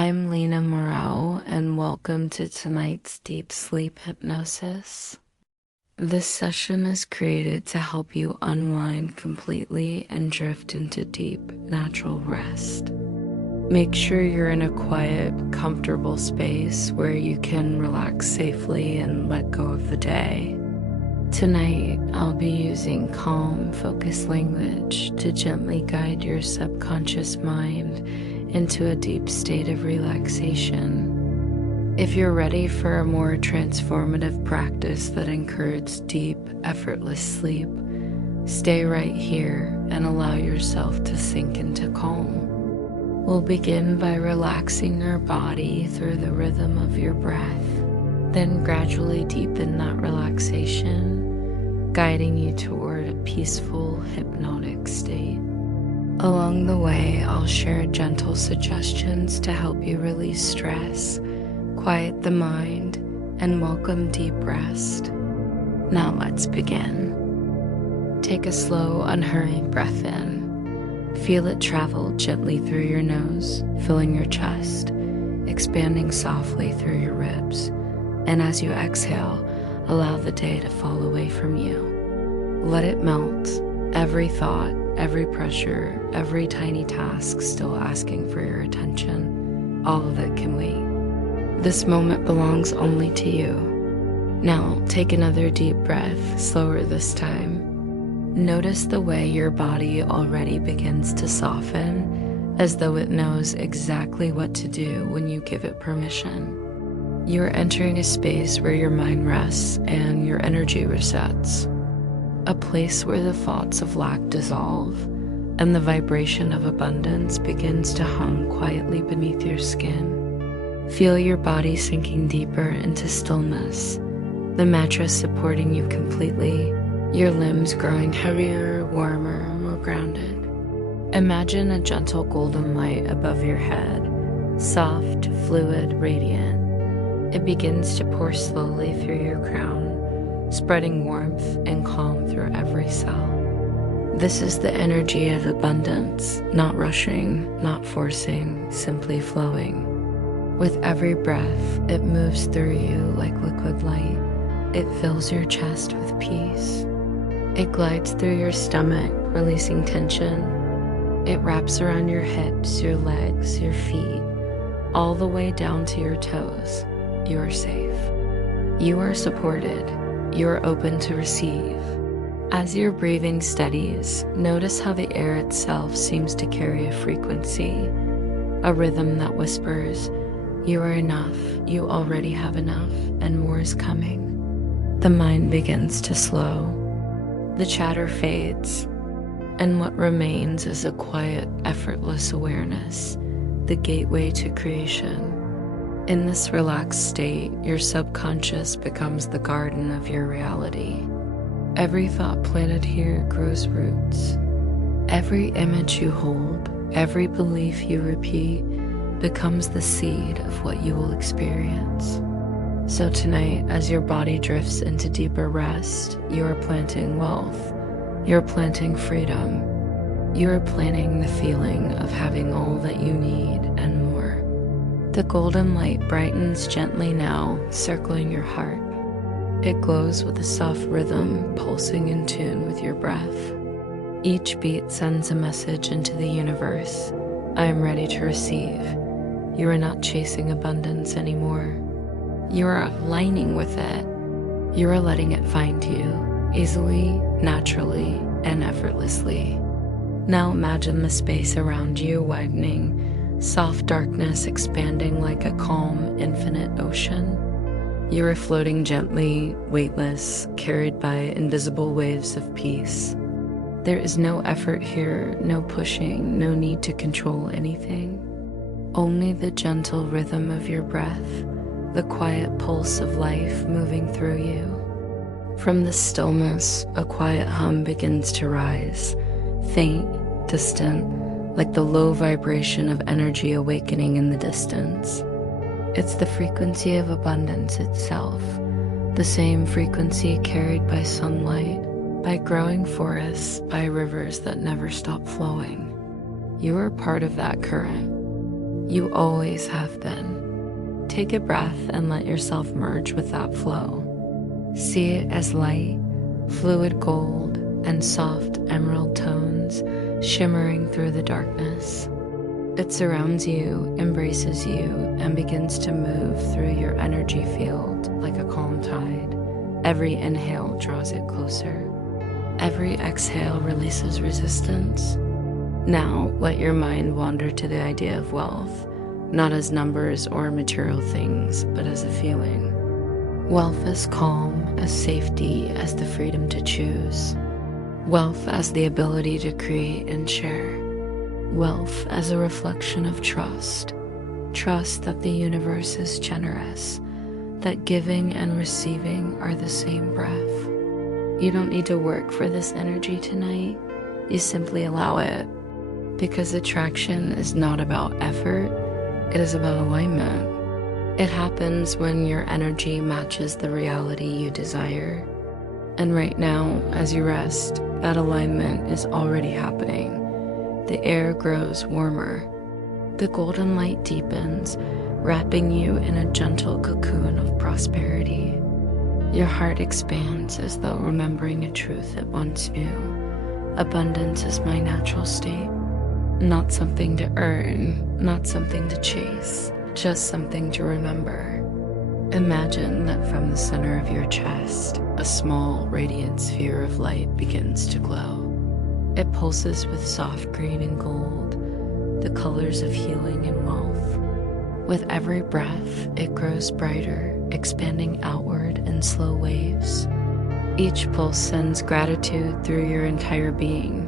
I'm Lena Morel, and welcome to tonight's deep sleep hypnosis. This session is created to help you unwind completely and drift into deep, natural rest. Make sure you're in a quiet, comfortable space where you can relax safely and let go of the day. Tonight, I'll be using calm, focused language to gently guide your subconscious mind into a deep state of relaxation. If you're ready for a more transformative practice that encourages deep, effortless sleep, stay right here and allow yourself to sink into calm. We'll begin by relaxing your body through the rhythm of your breath, then gradually deepen that relaxation, guiding you toward a peaceful, hypnotic state. Along the way, I'll share gentle suggestions to help you release stress, quiet the mind, and welcome deep rest. Now let's begin. Take a slow, unhurried breath in. Feel it travel gently through your nose, filling your chest, expanding softly through your ribs. And as you exhale, allow the day to fall away from you. Let it melt, every thought, every pressure, every tiny task still asking for your attention. All of it can wait. This moment belongs only to you. Now, take another deep breath, slower this time. Notice the way your body already begins to soften, as though it knows exactly what to do when you give it permission. You're entering a space where your mind rests and your energy resets. A place where the thoughts of lack dissolve and the vibration of abundance begins to hum quietly beneath your skin. Feel your body sinking deeper into stillness, the mattress supporting you completely, your limbs growing heavier, warmer, more grounded. Imagine a gentle golden light above your head, soft, fluid, radiant. It begins to pour slowly through your crown, spreading warmth and calm through every cell. This is the energy of abundance, not rushing, not forcing, simply flowing. With every breath, it moves through you like liquid light. It fills your chest with peace. It glides through your stomach, releasing tension. It wraps around your hips, your legs, your feet, all the way down to your toes. You are safe. You are supported. You are open to receive. As your breathing steadies, notice how the air itself seems to carry a frequency, a rhythm that whispers, "You are enough, you already have enough, and more is coming." The mind begins to slow. The chatter fades, and what remains is a quiet, effortless awareness, the gateway to creation. In this relaxed state, your subconscious becomes the garden of your reality. Every thought planted here grows roots. Every image you hold, every belief you repeat, becomes the seed of what you will experience. So tonight, as your body drifts into deeper rest, you are planting wealth. You're planting freedom. You are planting the feeling of having all that you need and more. The golden light brightens gently now, circling your heart. It glows with a soft rhythm, pulsing in tune with your breath. Each beat sends a message into the universe. I am ready to receive. You are not chasing abundance anymore. You are aligning with it. You are letting it find you, easily, naturally, and effortlessly. Now imagine the space around you widening, soft darkness expanding like a calm, infinite ocean. You are floating gently, weightless, carried by invisible waves of peace. There is no effort here, no pushing, no need to control anything. Only the gentle rhythm of your breath, the quiet pulse of life moving through you. From the stillness, a quiet hum begins to rise, faint, distant, like the low vibration of energy awakening in the distance. It's the frequency of abundance itself, the same frequency carried by sunlight, by growing forests, by rivers that never stop flowing. You are part of that current. You always have been. Take a breath and let yourself merge with that flow. See it as light, fluid gold, and soft emerald tones shimmering through the darkness. It surrounds you, embraces you, and begins to move through your energy field like a calm tide. Every inhale draws it closer. Every exhale releases resistance. Now, let your mind wander to the idea of wealth, not as numbers or material things, but as a feeling. Wealth as calm, as safety, as the freedom to choose. Wealth as the ability to create and share. Wealth as a reflection of trust. Trust that the universe is generous, that giving and receiving are the same breath. You don't need to work for this energy tonight. You simply allow it. Because attraction is not about effort, it is about alignment. It happens when your energy matches the reality you desire. And right now, as you rest, that alignment is already happening. The air grows warmer. The golden light deepens, wrapping you in a gentle cocoon of prosperity. Your heart expands as though remembering a truth it once knew. Abundance is my natural state. Not something to earn, not something to chase, just something to remember. Imagine that from the center of your chest, a small, radiant sphere of light begins to glow. It pulses with soft green and gold, the colors of healing and wealth. With every breath, it grows brighter, expanding outward in slow waves. Each pulse sends gratitude through your entire being.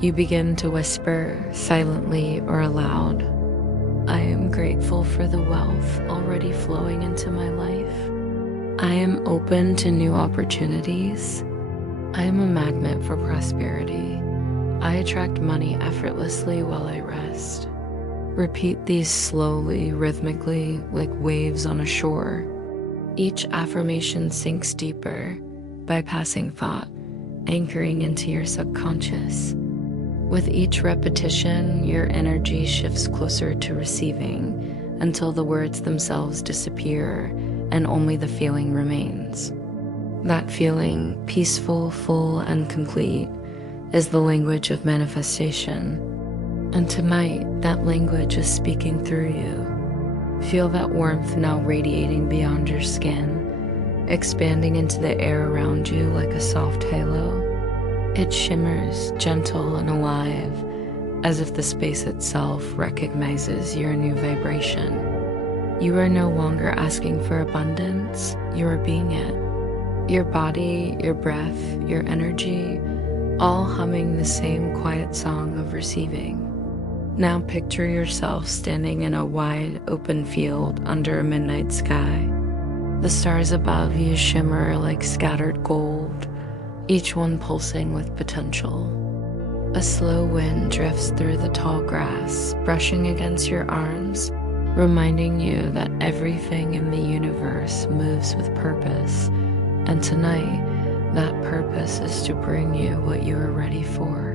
You begin to whisper, silently or aloud, I am grateful for the wealth already flowing into my life. I am open to new opportunities. I am a magnet for prosperity. I attract money effortlessly while I rest. Repeat these slowly, rhythmically, like waves on a shore. Each affirmation sinks deeper, bypassing thought, anchoring into your subconscious. With each repetition, your energy shifts closer to receiving until the words themselves disappear and only the feeling remains. That feeling, peaceful, full, and complete, is the language of manifestation. And tonight, that language is speaking through you. Feel that warmth now radiating beyond your skin, expanding into the air around you like a soft halo. It shimmers, gentle and alive, as if the space itself recognizes your new vibration. You are no longer asking for abundance, you are being it. Your body, your breath, your energy, all humming the same quiet song of receiving. Now picture yourself standing in a wide, open field under a midnight sky. The stars above you shimmer like scattered gold, each one pulsing with potential. A slow wind drifts through the tall grass, brushing against your arms, reminding you that everything in the universe moves with purpose, and tonight, that purpose is to bring you what you are ready for.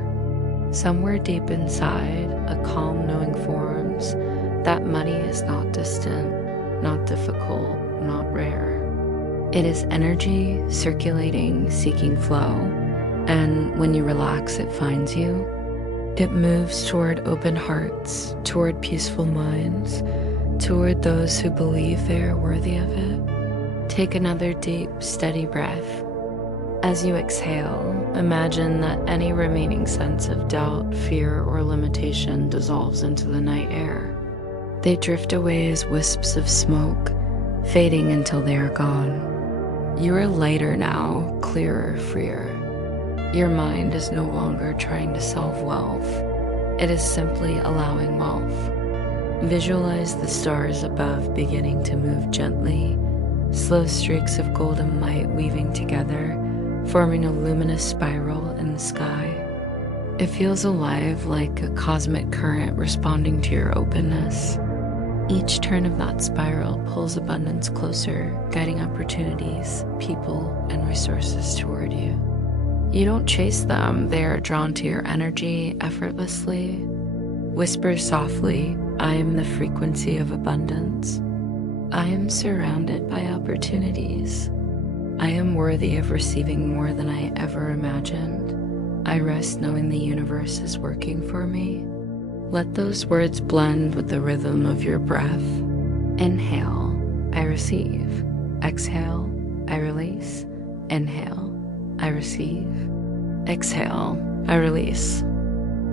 Somewhere deep inside, a calm knowing forms that money is not distant, not difficult, not rare. It is energy, circulating, seeking flow, and when you relax, it finds you. It moves toward open hearts, toward peaceful minds, toward those who believe they are worthy of it. Take another deep, steady breath. As you exhale, imagine that any remaining sense of doubt, fear, or limitation dissolves into the night air. They drift away as wisps of smoke, fading until they are gone. You are lighter now, clearer, freer. Your mind is no longer trying to solve wealth. It is simply allowing wealth. Visualize the stars above beginning to move gently, slow streaks of golden light weaving together, forming a luminous spiral in the sky. It feels alive, like a cosmic current responding to your openness. Each turn of that spiral pulls abundance closer, guiding opportunities, people, and resources toward you. You don't chase them, they are drawn to your energy effortlessly. Whisper softly, I am the frequency of abundance. I am surrounded by opportunities. I am worthy of receiving more than I ever imagined. I rest knowing the universe is working for me. Let those words blend with the rhythm of your breath. Inhale, I receive. Exhale, I release. Inhale, I receive. Exhale, I release.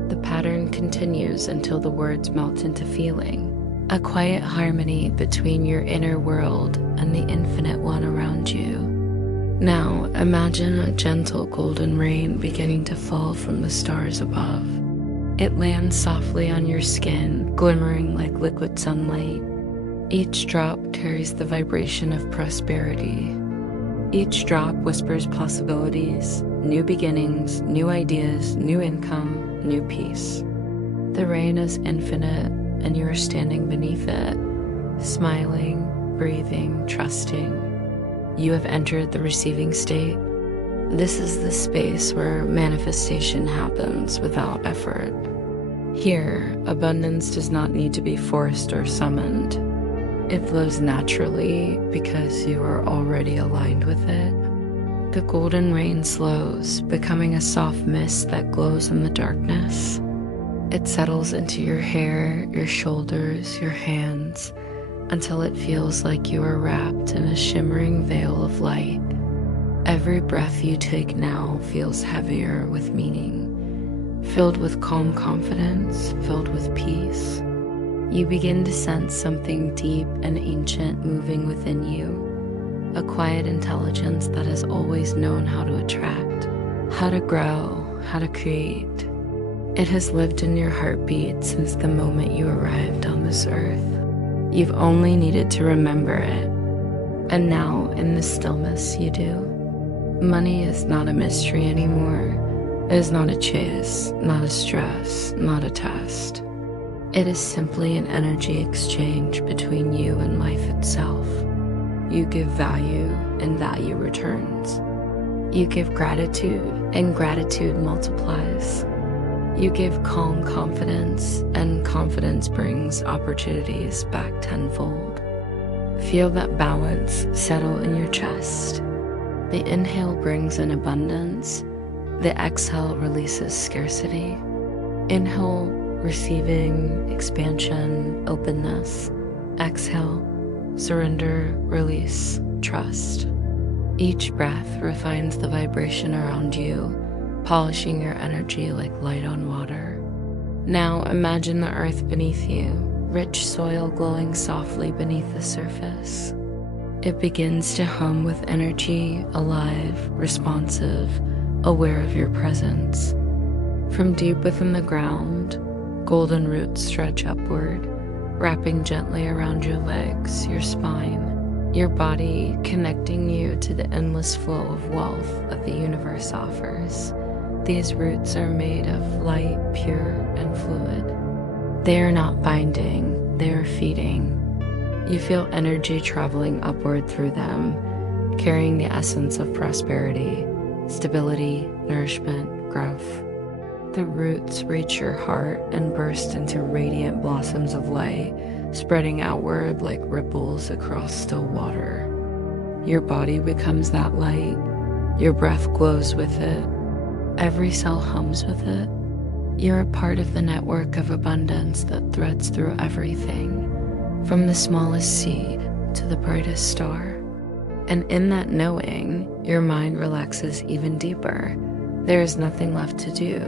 The pattern continues until the words melt into feeling, a quiet harmony between your inner world and the infinite one around you. Now imagine a gentle golden rain beginning to fall from the stars above. It lands softly on your skin, glimmering like liquid sunlight. Each drop carries the vibration of prosperity. Each drop whispers possibilities, new beginnings, new ideas, new income, new peace. The rain is infinite, and you are standing beneath it, smiling, breathing, trusting. You have entered the receiving state. This is the space where manifestation happens without effort. Here, abundance does not need to be forced or summoned. It flows naturally because you are already aligned with it. The golden rain slows, becoming a soft mist that glows in the darkness. It settles into your hair, your shoulders, your hands, until it feels like you are wrapped in a shimmering veil of light. Every breath you take now feels heavier with meaning, filled with calm confidence, filled with peace. You begin to sense something deep and ancient moving within you, a quiet intelligence that has always known how to attract, how to grow, how to create. It has lived in your heartbeat since the moment you arrived on this earth. You've only needed to remember it. And now, in the stillness, you do. Money is not a mystery anymore. It is not a chase, not a stress, not a test. It is simply an energy exchange between you and life itself. You give value, and value returns. You give gratitude, and gratitude multiplies. You give calm confidence, and confidence brings opportunities back tenfold. Feel that balance settle in your chest. The inhale brings in abundance. The exhale releases scarcity. Inhale, receiving, expansion, openness. Exhale, surrender, release, trust. Each breath refines the vibration around you, polishing your energy like light on water. Now imagine the earth beneath you, rich soil glowing softly beneath the surface. It begins to hum with energy, alive, responsive, aware of your presence. From deep within the ground, golden roots stretch upward, wrapping gently around your legs, your spine, your body, connecting you to the endless flow of wealth that the universe offers. These roots are made of light, pure, and fluid. They are not binding, they are feeding. You feel energy traveling upward through them, carrying the essence of prosperity, stability, nourishment, growth. The roots reach your heart and burst into radiant blossoms of light, spreading outward like ripples across still water. Your body becomes that light. Your breath glows with it. Every cell hums with it. You're a part of the network of abundance that threads through everything, from the smallest seed to the brightest star. And in that knowing, your mind relaxes even deeper. There is nothing left to do,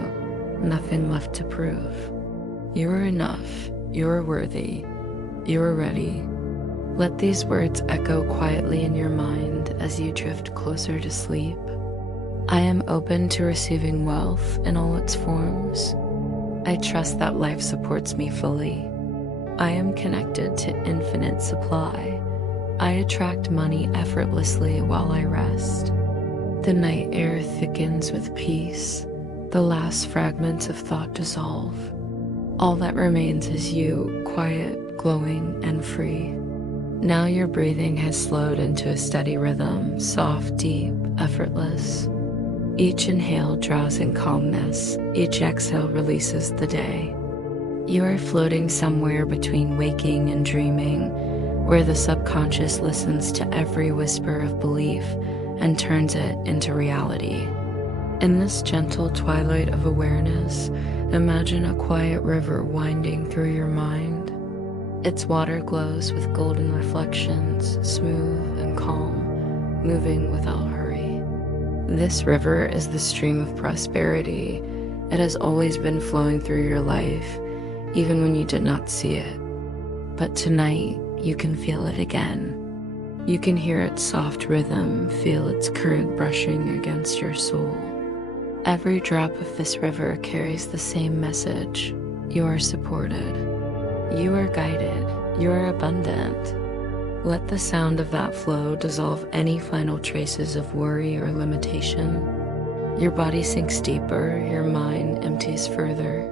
nothing left to prove. You are enough. You are worthy. You are ready. Let these words echo quietly in your mind as you drift closer to sleep. I am open to receiving wealth in all its forms. I trust that life supports me fully. I am connected to infinite supply. I attract money effortlessly while I rest. The night air thickens with peace. The last fragments of thought dissolve. All that remains is you, quiet, glowing, and free. Now your breathing has slowed into a steady rhythm, soft, deep, effortless. Each inhale draws in calmness. Each exhale releases the day. You are floating somewhere between waking and dreaming, where the subconscious listens to every whisper of belief and turns it into reality. In this gentle twilight of awareness, imagine a quiet river winding through your mind. Its water glows with golden reflections, smooth and calm, moving without hurry. This river is the stream of prosperity. It has always been flowing through your life, even when you did not see it. But tonight, you can feel it again. You can hear its soft rhythm, feel its current brushing against your soul. Every drop of this river carries the same message. You are supported. You are guided. You are abundant. Let the sound of that flow dissolve any final traces of worry or limitation. Your body sinks deeper, your mind empties further.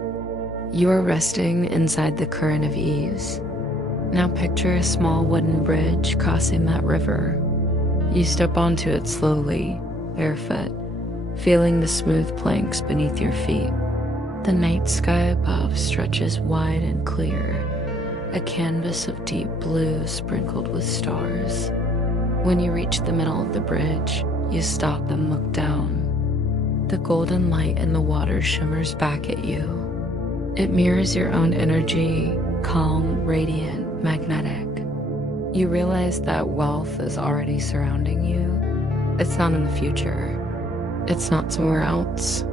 You are resting inside the current of ease. Now picture a small wooden bridge crossing that river. You step onto it slowly, barefoot, feeling the smooth planks beneath your feet. The night sky above stretches wide and clear, a canvas of deep blue sprinkled with stars. When you reach the middle of the bridge, you stop and look down. The golden light in the water shimmers back at you. It mirrors your own energy, calm, radiant, magnetic. You realize that wealth is already surrounding you. It's not in the future. It's not somewhere else.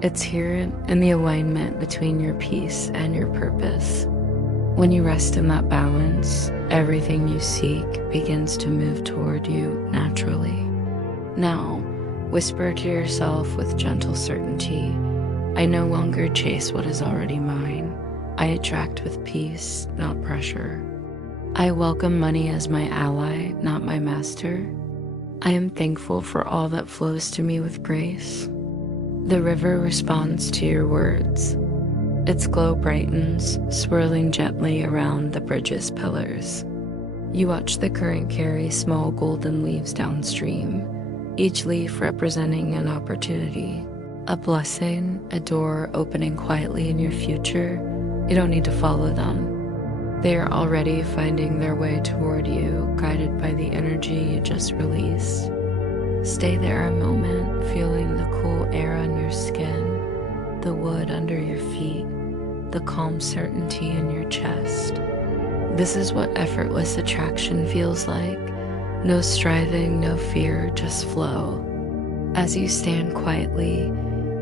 It's here in the alignment between your peace and your purpose. When you rest in that balance, everything you seek begins to move toward you naturally. Now, whisper to yourself with gentle certainty, I no longer chase what is already mine. I attract with peace, not pressure. I welcome money as my ally, not my master. I am thankful for all that flows to me with grace. The river responds to your words. Its glow brightens, swirling gently around the bridge's pillars. You watch the current carry small golden leaves downstream, each leaf representing an opportunity, a blessing, a door opening quietly in your future. You don't need to follow them. They are already finding their way toward you, guided by the energy you just released. Stay there a moment, feeling the cool air on your skin, the wood under your feet, the calm certainty in your chest. This is what effortless attraction feels like. No striving, no fear, just flow. As you stand quietly,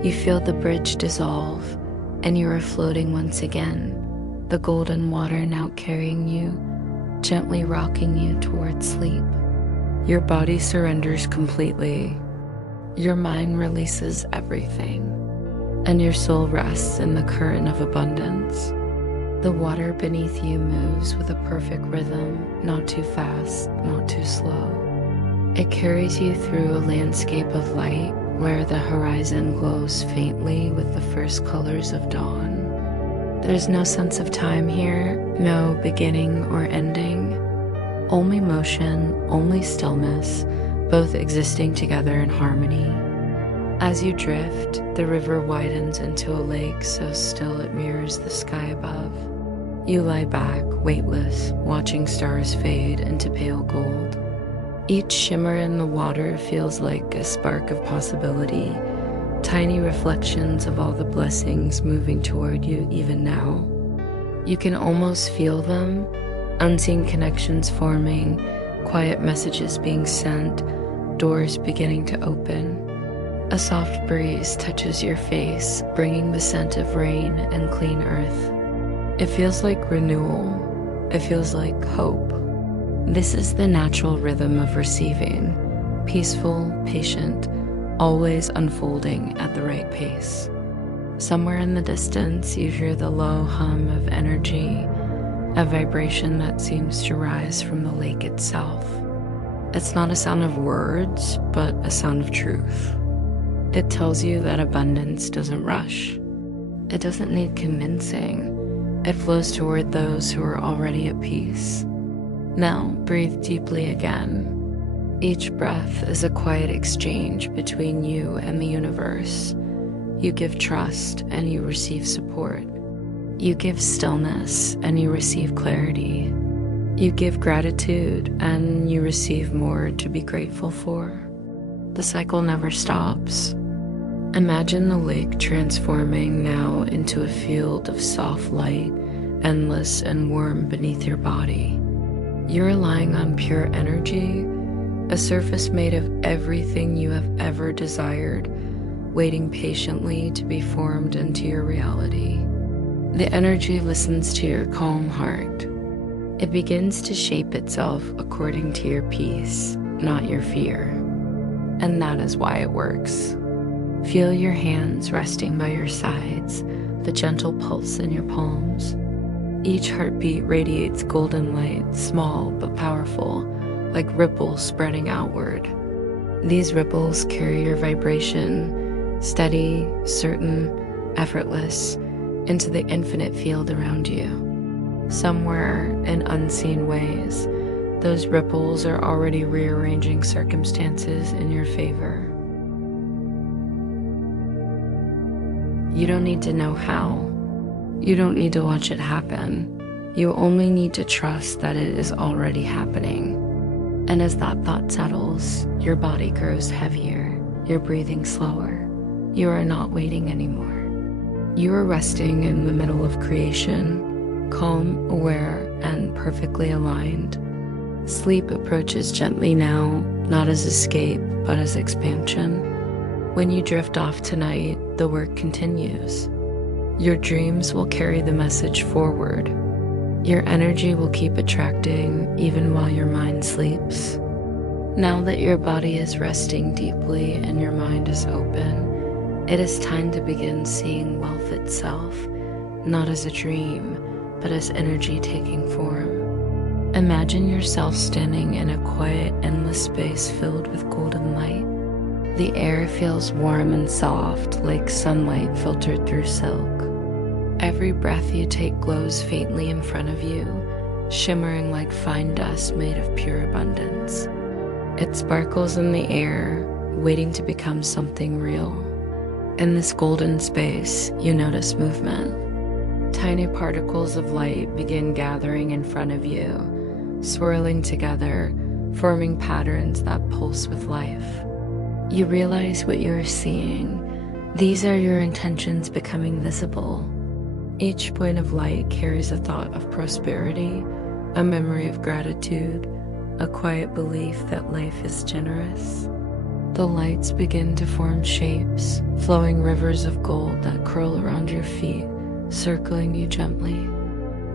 you feel the bridge dissolve, and you are floating once again, the golden water now carrying you, gently rocking you towards sleep. Your body surrenders completely. Your mind releases everything, and your soul rests in the current of abundance. The water beneath you moves with a perfect rhythm, not too fast, not too slow. It carries you through a landscape of light where the horizon glows faintly with the first colors of dawn. There's no sense of time here, no beginning or ending. Only motion, only stillness, both existing together in harmony. As you drift, the river widens into a lake so still it mirrors the sky above. You lie back, weightless, watching stars fade into pale gold. Each shimmer in the water feels like a spark of possibility, tiny reflections of all the blessings moving toward you even now. You can almost feel them, unseen connections forming, quiet messages being sent, doors beginning to open. A soft breeze touches your face, bringing the scent of rain and clean earth. It feels like renewal. It feels like hope. This is the natural rhythm of receiving, peaceful, patient, always unfolding at the right pace. Somewhere in the distance, you hear the low hum of energy, a vibration that seems to rise from the lake itself. It's not a sound of words, but a sound of truth. It tells you that abundance doesn't rush. It doesn't need convincing. It flows toward those who are already at peace. Now, breathe deeply again. Each breath is a quiet exchange between you and the universe. You give trust and you receive support. You give stillness and you receive clarity. You give gratitude and you receive more to be grateful for. The cycle never stops. Imagine the lake transforming now into a field of soft light, endless and warm beneath your body. You're relying on pure energy, a surface made of everything you have ever desired, waiting patiently to be formed into your reality. The energy listens to your calm heart. It begins to shape itself according to your peace, not your fear. And that is why it works. Feel your hands resting by your sides, the gentle pulse in your palms. Each heartbeat radiates golden light, small but powerful, like ripples spreading outward. These ripples carry your vibration, steady, certain, effortless, into the infinite field around you. Somewhere in unseen ways, those ripples are already rearranging circumstances in your favor. You don't need to know how. You don't need to watch it happen. You only need to trust that it is already happening. And as that thought settles, your body grows heavier, you're breathing slower. You are not waiting anymore. You are resting in the middle of creation, calm, aware, and perfectly aligned. Sleep approaches gently now, not as escape, but as expansion. When you drift off tonight, the work continues. Your dreams will carry the message forward. Your energy will keep attracting even while your mind sleeps. Now that your body is resting deeply and your mind is open, it is time to begin seeing wealth itself, not as a dream, but as energy taking form. Imagine yourself standing in a quiet, endless space filled with golden light. The air feels warm and soft, like sunlight filtered through silk. Every breath you take glows faintly in front of you, shimmering like fine dust made of pure abundance. It sparkles in the air, waiting to become something real. In this golden space, you notice movement. Tiny particles of light begin gathering in front of you, swirling together, forming patterns that pulse with life. You realize what you are seeing. These are your intentions becoming visible. Each point of light carries a thought of prosperity, a memory of gratitude, a quiet belief that life is generous. The lights begin to form shapes, flowing rivers of gold that curl around your feet, circling you gently.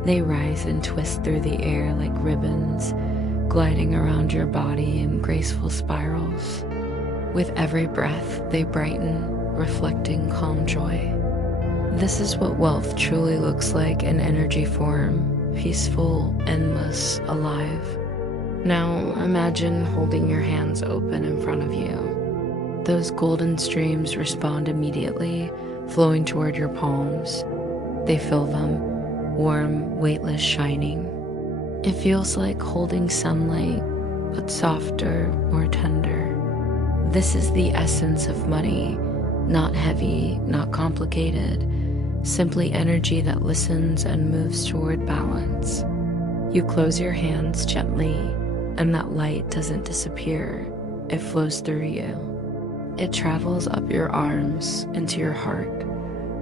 They rise and twist through the air like ribbons, gliding around your body in graceful spirals. With every breath, they brighten, reflecting calm joy. This is what wealth truly looks like in energy form, peaceful, endless, alive. Now imagine holding your hands open in front of you. Those golden streams respond immediately, flowing toward your palms. They fill them, warm, weightless, shining. It feels like holding sunlight, but softer, more tender. This is the essence of money, not heavy, not complicated, simply energy that listens and moves toward balance. You close your hands gently, and that light doesn't disappear, it flows through you. It travels up your arms into your heart,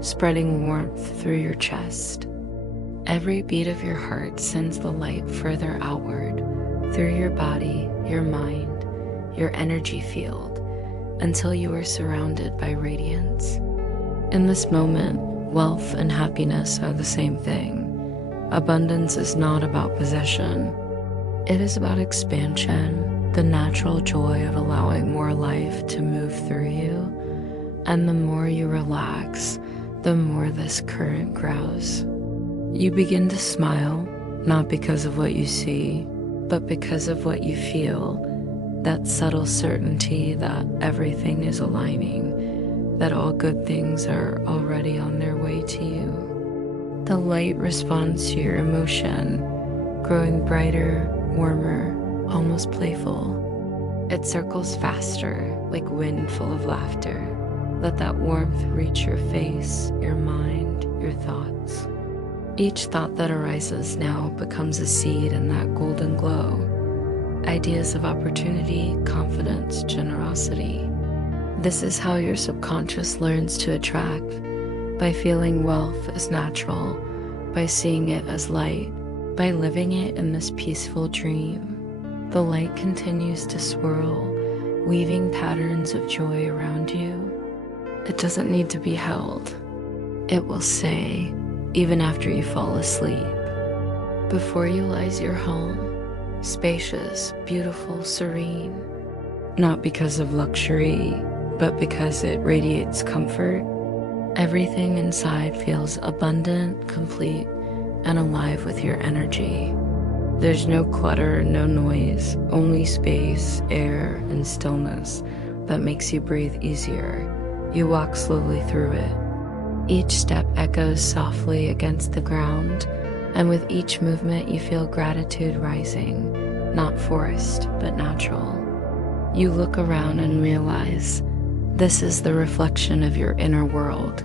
spreading warmth through your chest. Every beat of your heart sends the light further outward, through your body, your mind, your energy field, until you are surrounded by radiance. In this moment, wealth and happiness are the same thing. Abundance is not about possession. It is about expansion, the natural joy of allowing more life to move through you. And the more you relax, the more this current grows. You begin to smile, not because of what you see, but because of what you feel. That subtle certainty that everything is aligning, that all good things are already on their way to you. The light responds to your emotion, growing brighter, warmer, almost playful. It circles faster, like wind full of laughter. Let that warmth reach your face, your mind, your thoughts. Each thought that arises now becomes a seed in that golden glow. Ideas of opportunity, confidence, generosity. This is how your subconscious learns to attract, by feeling wealth as natural, by seeing it as light, by living it in this peaceful dream. The light continues to swirl, weaving patterns of joy around you. It doesn't need to be held. It will stay, even after you fall asleep. Before you lies your home, spacious, beautiful, serene. Not because of luxury, but because it radiates comfort. Everything inside feels abundant, complete, and alive with your energy. There's no clutter, no noise, only space, air, and stillness that makes you breathe easier. You walk slowly through it. Each step echoes softly against the ground, and with each movement you feel gratitude rising, not forced, but natural. You look around and realize this is the reflection of your inner world.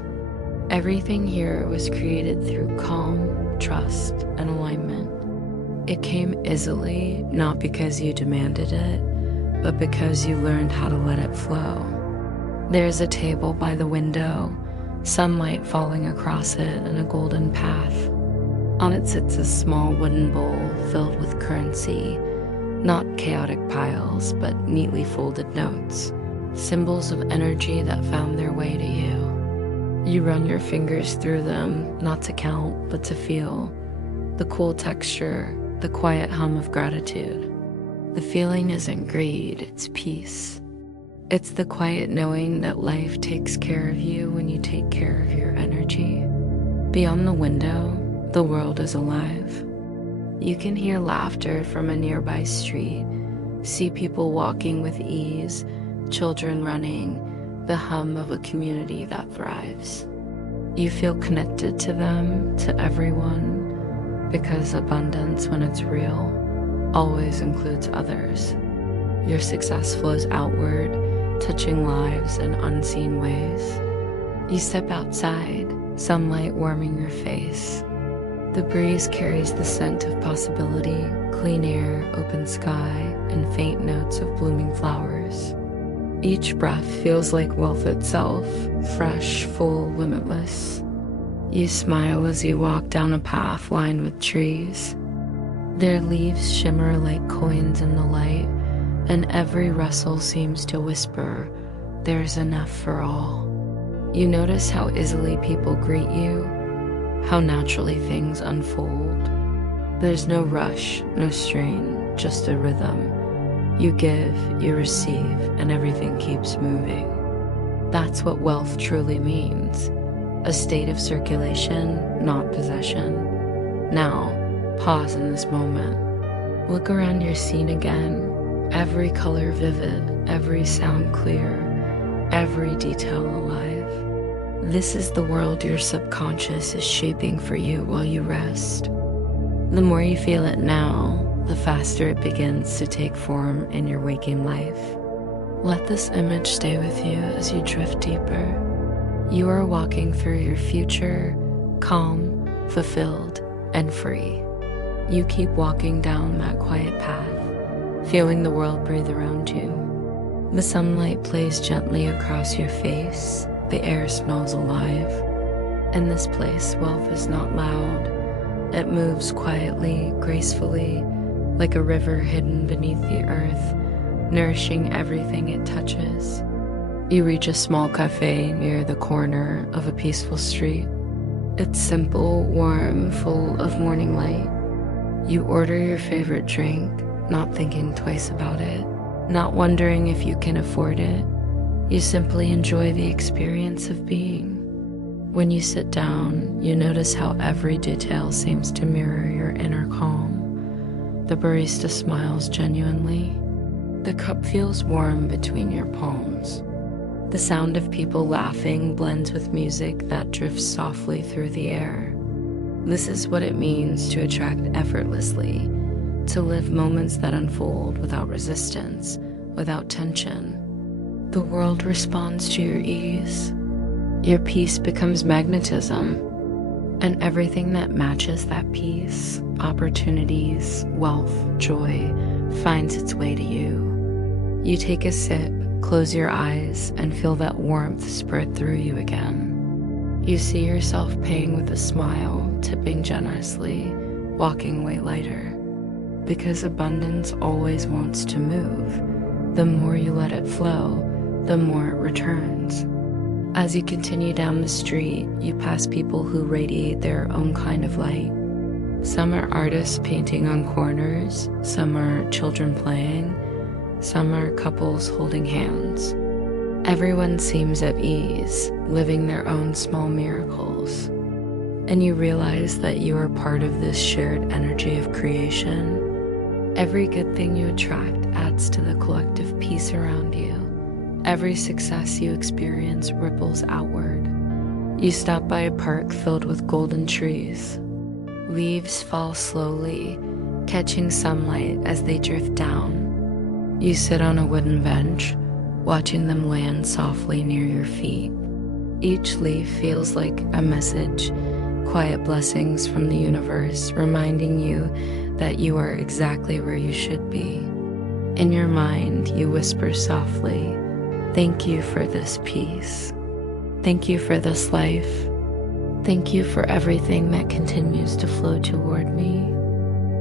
Everything here was created through calm, trust, and alignment. It came easily, not because you demanded it, but because you learned how to let it flow. There's a table by the window, sunlight falling across it in a golden path. On it sits a small wooden bowl filled with currency, not chaotic piles, but neatly folded notes, symbols of energy that found their way to you. You run your fingers through them, not to count, but to feel the cool texture, the quiet hum of gratitude. The feeling isn't greed, it's peace. It's the quiet knowing that life takes care of you when you take care of your energy. Beyond the window, the world is alive. You can hear laughter from a nearby street, see people walking with ease, children running, the hum of a community that thrives. You feel connected to them, to everyone, because abundance, when it's real, always includes others. Your success flows outward, touching lives in unseen ways. You step outside, sunlight warming your face. The breeze carries the scent of possibility, clean air, open sky, and faint notes of blooming flowers. Each breath feels like wealth itself, fresh, full, limitless. You smile as you walk down a path lined with trees. Their leaves shimmer like coins in the light, and every rustle seems to whisper, "There's enough for all." You notice how easily people greet you, how naturally things unfold. There's no rush, no strain, just a rhythm. You give, you receive, and everything keeps moving. That's what wealth truly means. A state of circulation, not possession. Now, pause in this moment. Look around your scene again. Every color vivid, every sound clear, every detail alive. This is the world your subconscious is shaping for you while you rest. The more you feel it now, the faster it begins to take form in your waking life. Let this image stay with you as you drift deeper. You are walking through your future, calm, fulfilled, and free. You keep walking down that quiet path, feeling the world breathe around you. The sunlight plays gently across your face, the air smells alive. In this place, wealth is not loud. It moves quietly, gracefully, like a river hidden beneath the earth, nourishing everything it touches. You reach a small cafe near the corner of a peaceful street. It's simple, warm, full of morning light. You order your favorite drink, not thinking twice about it, not wondering if you can afford it. You simply enjoy the experience of being. When you sit down, you notice how every detail seems to mirror your inner calm. The barista smiles genuinely. The cup feels warm between your palms. The sound of people laughing blends with music that drifts softly through the air. This is what it means to attract effortlessly, to live moments that unfold without resistance, without tension. The world responds to your ease. Your peace becomes magnetism. And everything that matches that peace, opportunities, wealth, joy, finds its way to you. You take a sip, close your eyes, and feel that warmth spread through you again. You see yourself paying with a smile, tipping generously, walking away lighter. Because abundance always wants to move. The more you let it flow, the more it returns. As you continue down the street, you pass people who radiate their own kind of light. Some are artists painting on corners, some are children playing, some are couples holding hands. Everyone seems at ease, living their own small miracles. And you realize that you are part of this shared energy of creation. Every good thing you attract adds to the collective peace around you. Every success you experience ripples outward. You stop by a park filled with golden trees. Leaves fall slowly, catching sunlight as they drift down. You sit on a wooden bench, watching them land softly near your feet. Each leaf feels like a message, quiet blessings from the universe, reminding you that you are exactly where you should be. In your mind, you whisper softly, "Thank you for this peace. Thank you for this life. Thank you for everything that continues to flow toward me."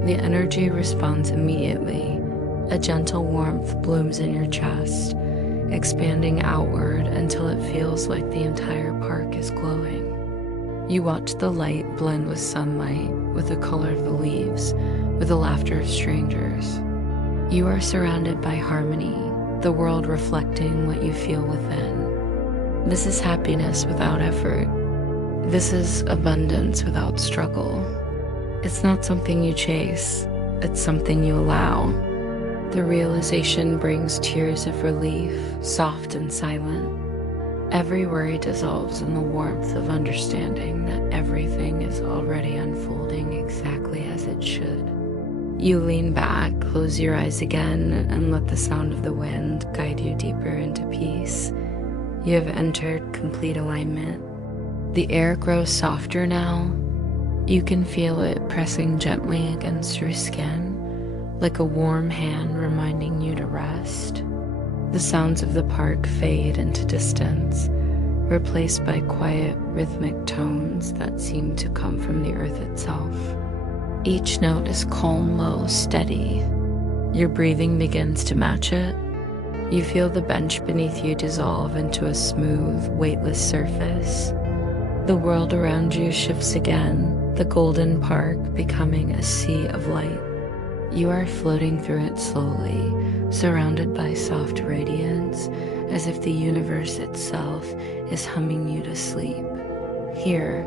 The energy responds immediately. A gentle warmth blooms in your chest, expanding outward until it feels like the entire park is glowing. You watch the light blend with sunlight, with the color of the leaves, with the laughter of strangers. You are surrounded by harmony, the world reflecting what you feel within. This is happiness without effort. This is abundance without struggle. It's not something you chase, it's something you allow. The realization brings tears of relief, soft and silent. Every worry dissolves in the warmth of understanding that everything is already unfolding exactly as it should. You lean back, close your eyes again, and let the sound of the wind guide you deeper into peace. You have entered complete alignment. The air grows softer now. You can feel it pressing gently against your skin, like a warm hand reminding you to rest. The sounds of the park fade into distance, replaced by quiet, rhythmic tones that seem to come from the earth itself. Each note is calm, low, steady. Your breathing begins to match it. You feel the bench beneath you dissolve into a smooth, weightless surface. The world around you shifts again, the golden park becoming a sea of light. You are floating through it slowly, surrounded by soft radiance, as if the universe itself is humming you to sleep. Here,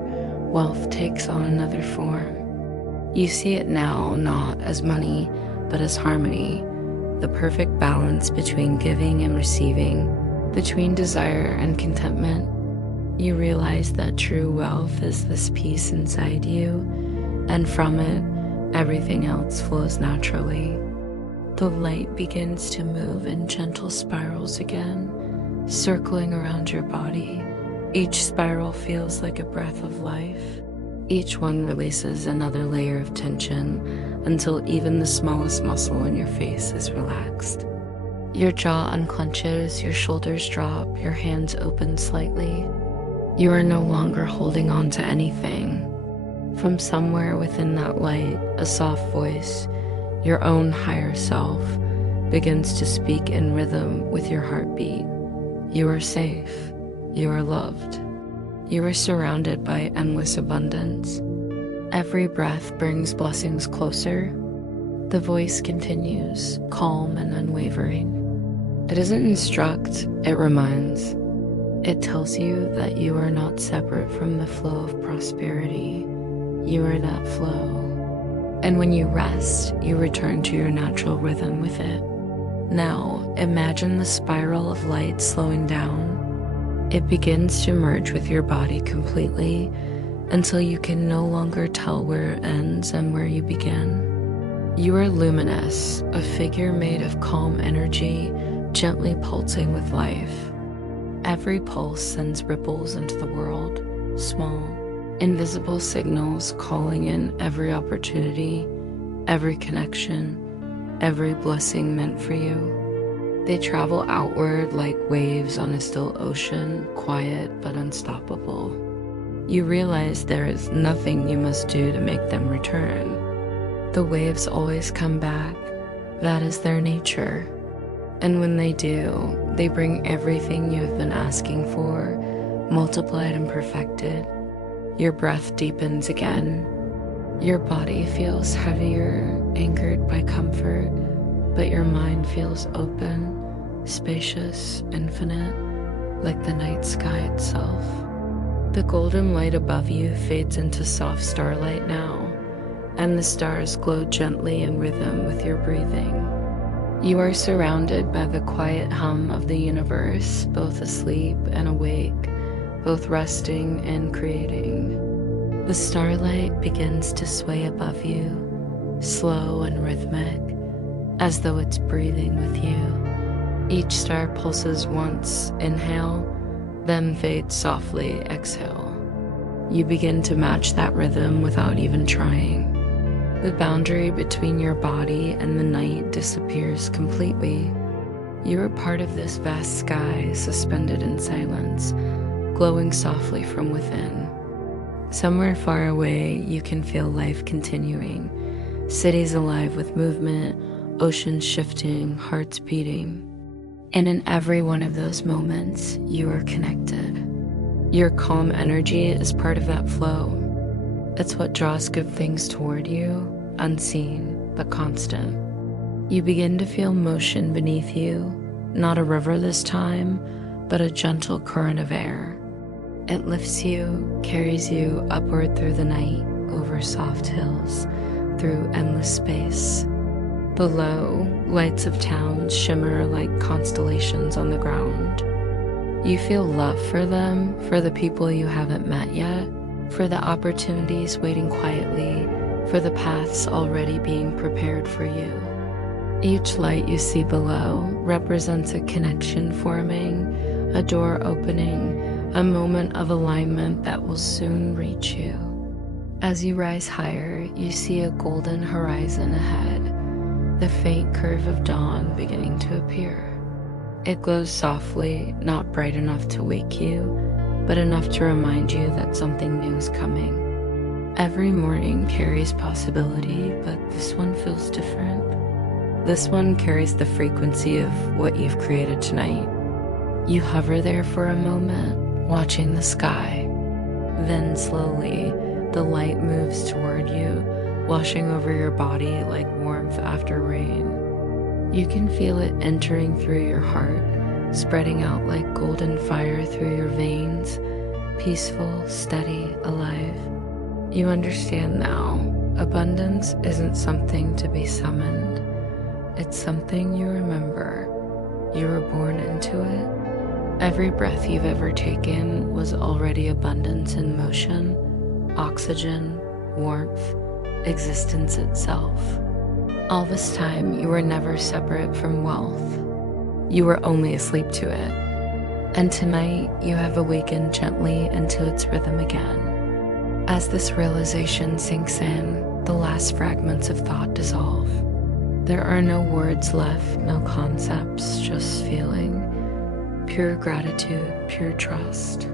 wealth takes on another form. You see it now not as money, but as harmony, the perfect balance between giving and receiving, between desire and contentment. You realize that true wealth is this peace inside you, and from it, everything else flows naturally. The light begins to move in gentle spirals again, circling around your body. Each spiral feels like a breath of life. Each one releases another layer of tension until even the smallest muscle in your face is relaxed. Your jaw unclenches, your shoulders drop, your hands open slightly. You are no longer holding on to anything. From somewhere within that light, a soft voice, your own higher self, begins to speak in rhythm with your heartbeat. You are safe. You are loved. You are surrounded by endless abundance. Every breath brings blessings closer. The voice continues, calm and unwavering. It doesn't instruct, it reminds. It tells you that you are not separate from the flow of prosperity. You are that flow. And when you rest, you return to your natural rhythm with it. Now, imagine the spiral of light slowing down. It begins to merge with your body completely until you can no longer tell where it ends and where you begin. You are luminous, a figure made of calm energy, gently pulsing with life. Every pulse sends ripples into the world, small, invisible signals calling in every opportunity, every connection, every blessing meant for you. They travel outward like waves on a still ocean, quiet but unstoppable. You realize there is nothing you must do to make them return. The waves always come back. That is their nature. And when they do, they bring everything you have been asking for, multiplied and perfected. Your breath deepens again. Your body feels heavier, anchored by comfort, but your mind feels open, spacious, infinite, like the night sky itself. The golden light above you fades into soft starlight now, and the stars glow gently in rhythm with your breathing. You are surrounded by the quiet hum of the universe, both asleep and awake, both resting and creating. The starlight begins to sway above you, slow and rhythmic, as though it's breathing with you. Each star pulses once, inhale, then fades softly, exhale. You begin to match that rhythm without even trying. The boundary between your body and the night disappears completely. You are part of this vast sky, suspended in silence, glowing softly from within. Somewhere far away, you can feel life continuing, cities alive with movement, oceans shifting, hearts beating. And in every one of those moments, you are connected. Your calm energy is part of that flow. It's what draws good things toward you, unseen but constant. You begin to feel motion beneath you, not a river this time, but a gentle current of air. It lifts you, carries you upward through the night, over soft hills, through endless space. Below, lights of towns shimmer like constellations on the ground. You feel love for them, for the people you haven't met yet, for the opportunities waiting quietly, for the paths already being prepared for you. Each light you see below represents a connection forming, a door opening, a moment of alignment that will soon reach you. As you rise higher, you see a golden horizon ahead, the faint curve of dawn beginning to appear. It glows softly, not bright enough to wake you, but enough to remind you that something new is coming. Every morning carries possibility, but this one feels different. This one carries the frequency of what you've created tonight. You hover there for a moment, watching the sky. Then slowly, the light moves toward you, washing over your body like warmth after rain. You can feel it entering through your heart, spreading out like golden fire through your veins, peaceful, steady, alive. You understand now, abundance isn't something to be summoned. It's something you remember. You were born into it. Every breath you've ever taken was already abundance in motion, oxygen, warmth, existence itself. All this time, you were never separate from wealth. You were only asleep to it. And tonight, you have awakened gently into its rhythm again. As this realization sinks in, the last fragments of thought dissolve. There are no words left, no concepts, just feeling. Pure gratitude, pure trust.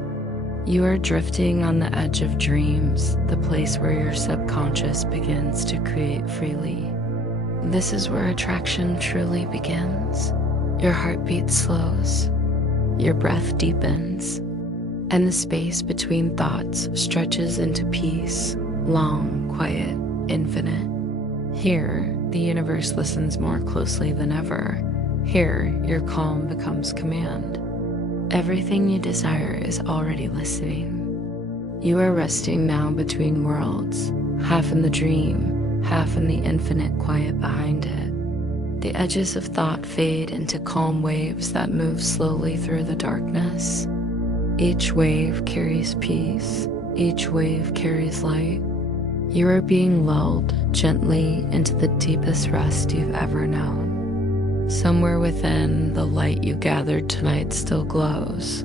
You are drifting on the edge of dreams, the place where your subconscious begins to create freely. This is where attraction truly begins. Your heartbeat slows, your breath deepens, and the space between thoughts stretches into peace, long, quiet, infinite. Here, the universe listens more closely than ever. Here, your calm becomes command. Everything you desire is already listening. You are resting now between worlds, half in the dream, half in the infinite quiet behind it. The edges of thought fade into calm waves that move slowly through the darkness. Each wave carries peace. Each wave carries light. You are being lulled gently into the deepest rest you've ever known. Somewhere within, the light you gathered tonight still glows.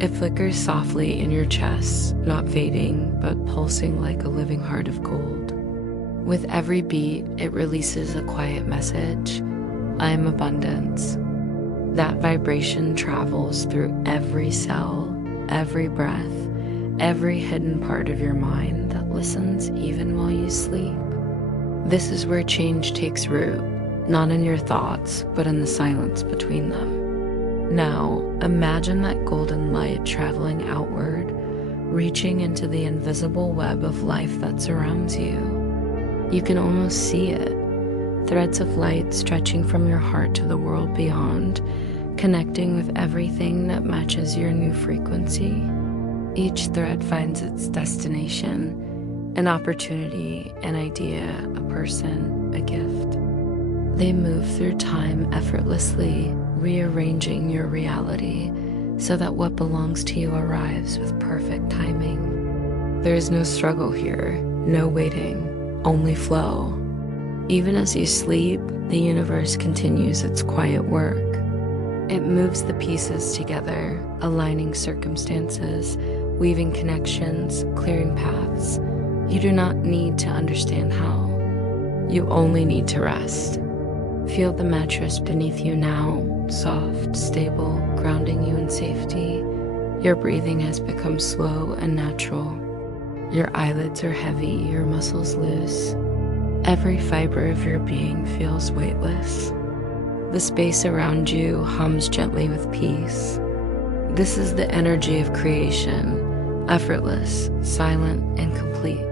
It flickers softly in your chest, not fading, but pulsing like a living heart of gold. With every beat, it releases a quiet message: I am abundance. That vibration travels through every cell, every breath, every hidden part of your mind that listens even while you sleep. This is where change takes root, not in your thoughts, but in the silence between them. Now, imagine that golden light traveling outward, reaching into the invisible web of life that surrounds you. You can almost see it, threads of light stretching from your heart to the world beyond, connecting with everything that matches your new frequency. Each thread finds its destination, an opportunity, an idea, a person, a gift. They move through time effortlessly, rearranging your reality so that what belongs to you arrives with perfect timing. There is no struggle here, no waiting, only flow. Even as you sleep, the universe continues its quiet work. It moves the pieces together, aligning circumstances, weaving connections, clearing paths. You do not need to understand how. You only need to rest. Feel the mattress beneath you now, soft, stable, grounding you in safety. Your breathing has become slow and natural. Your eyelids are heavy, your muscles loose. Every fiber of your being feels weightless. The space around you hums gently with peace. This is the energy of creation, effortless, silent, and complete.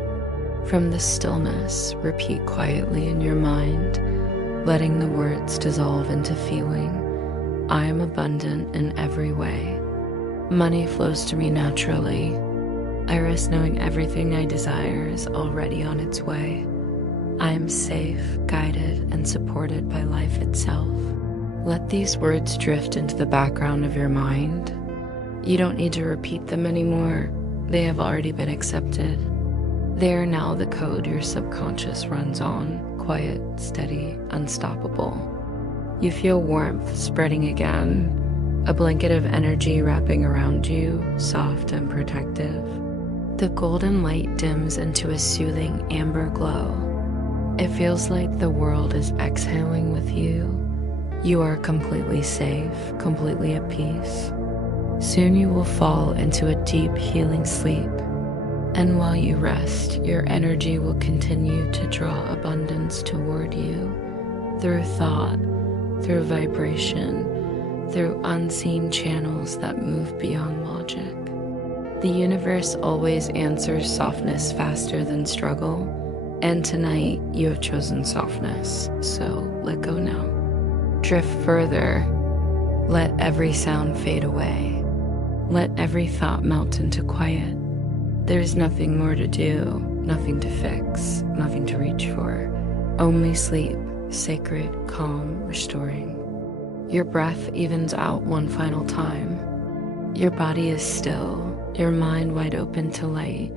From the stillness, repeat quietly in your mind, letting the words dissolve into feeling. I am abundant in every way. Money flows to me naturally. I rest knowing everything I desire is already on its way. I am safe, guided, and supported by life itself. Let these words drift into the background of your mind. You don't need to repeat them anymore. They have already been accepted. They are now the code your subconscious runs on, quiet, steady, unstoppable. You feel warmth spreading again, a blanket of energy wrapping around you, soft and protective. The golden light dims into a soothing amber glow. It feels like the world is exhaling with you. You are completely safe, completely at peace. Soon you will fall into a deep healing sleep. And while you rest, your energy will continue to draw abundance toward you through thought, through vibration, through unseen channels that move beyond logic. The universe always answers softness faster than struggle, and tonight you have chosen softness, so let go now. Drift further. Let every sound fade away. Let every thought melt into quiet. There's nothing more to do, nothing to fix, nothing to reach for. Only sleep, sacred, calm, restoring. Your breath evens out one final time. Your body is still, your mind wide open to light.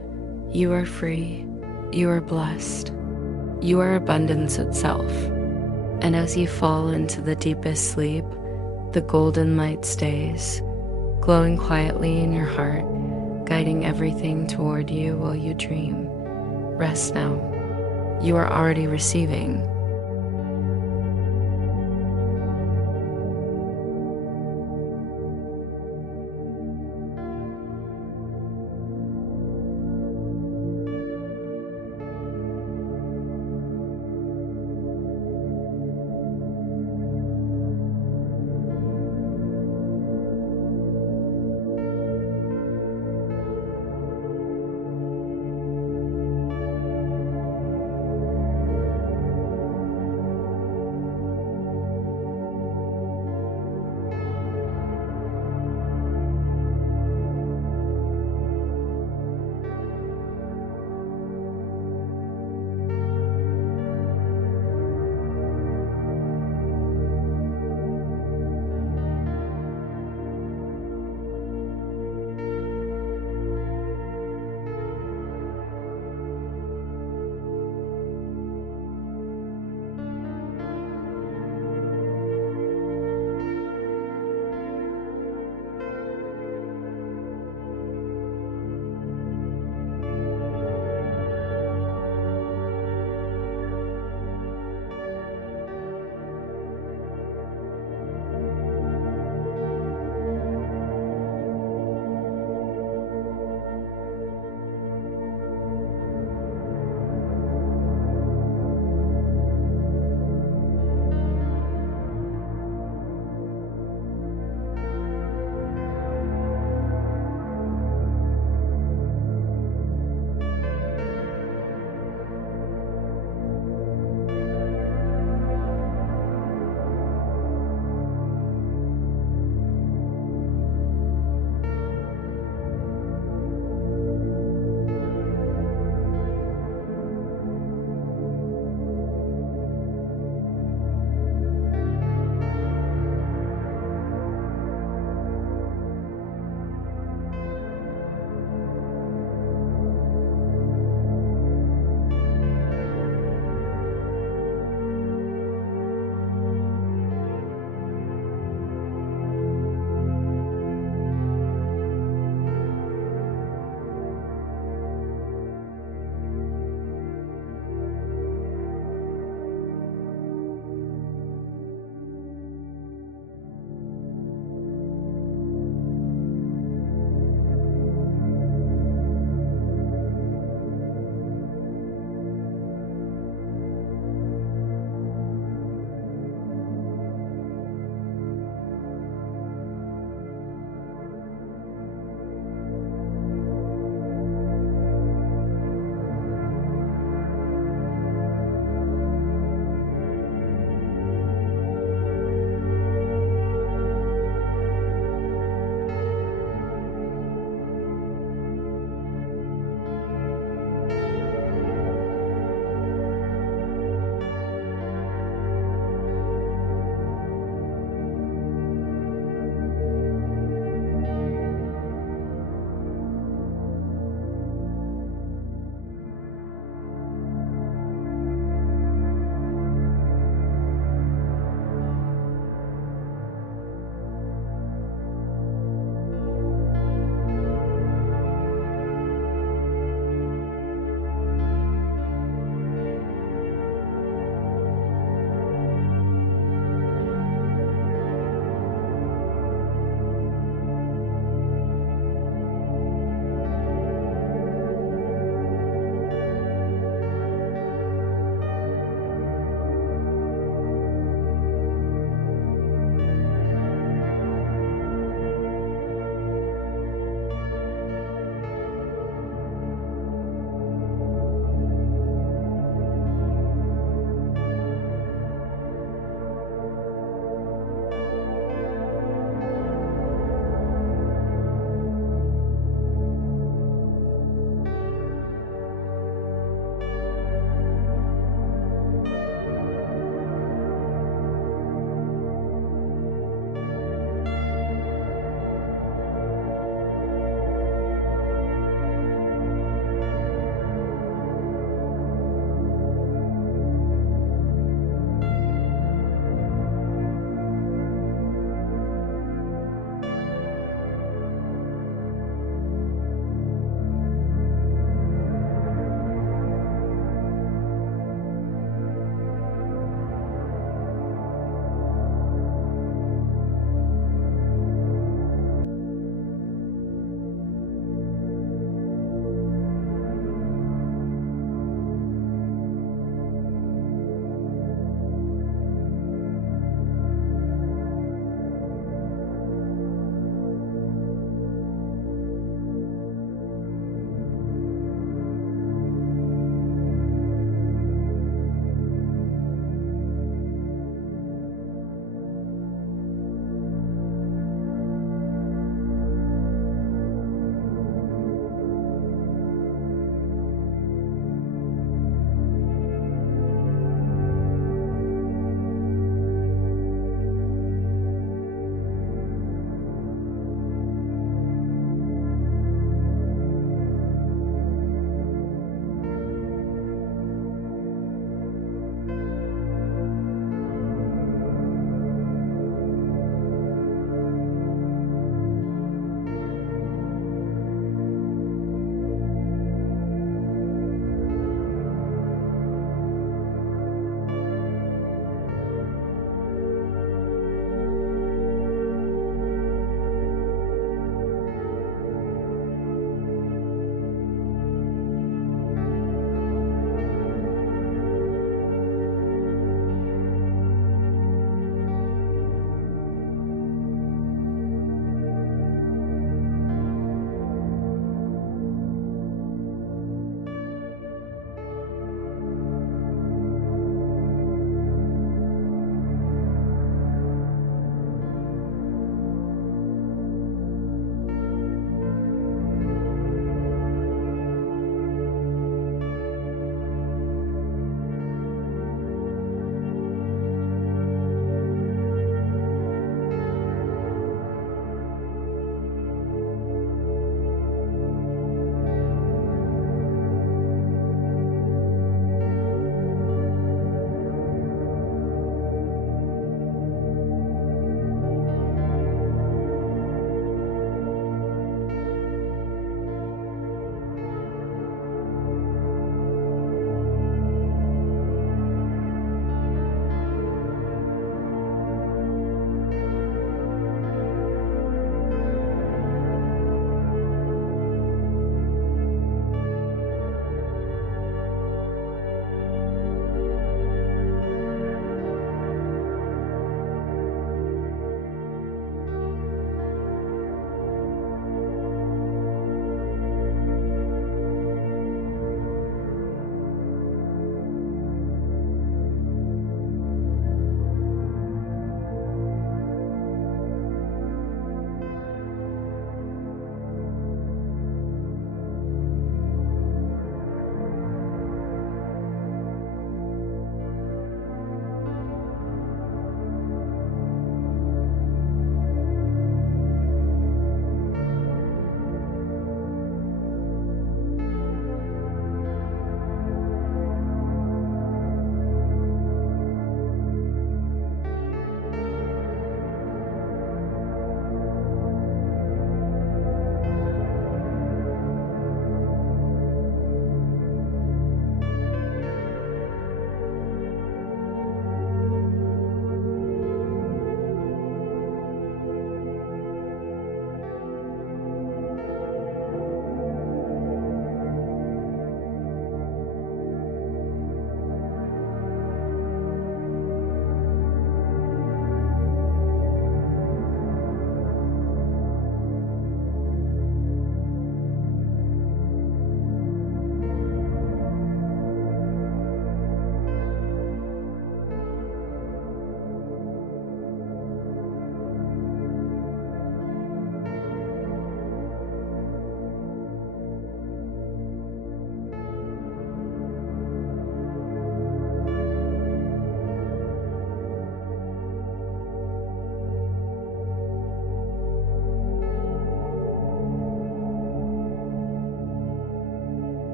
You are free. You are blessed. You are abundance itself. And as you fall into the deepest sleep, the golden light stays, glowing quietly in your heart, guiding everything toward you while you dream. Rest now. You are already receiving.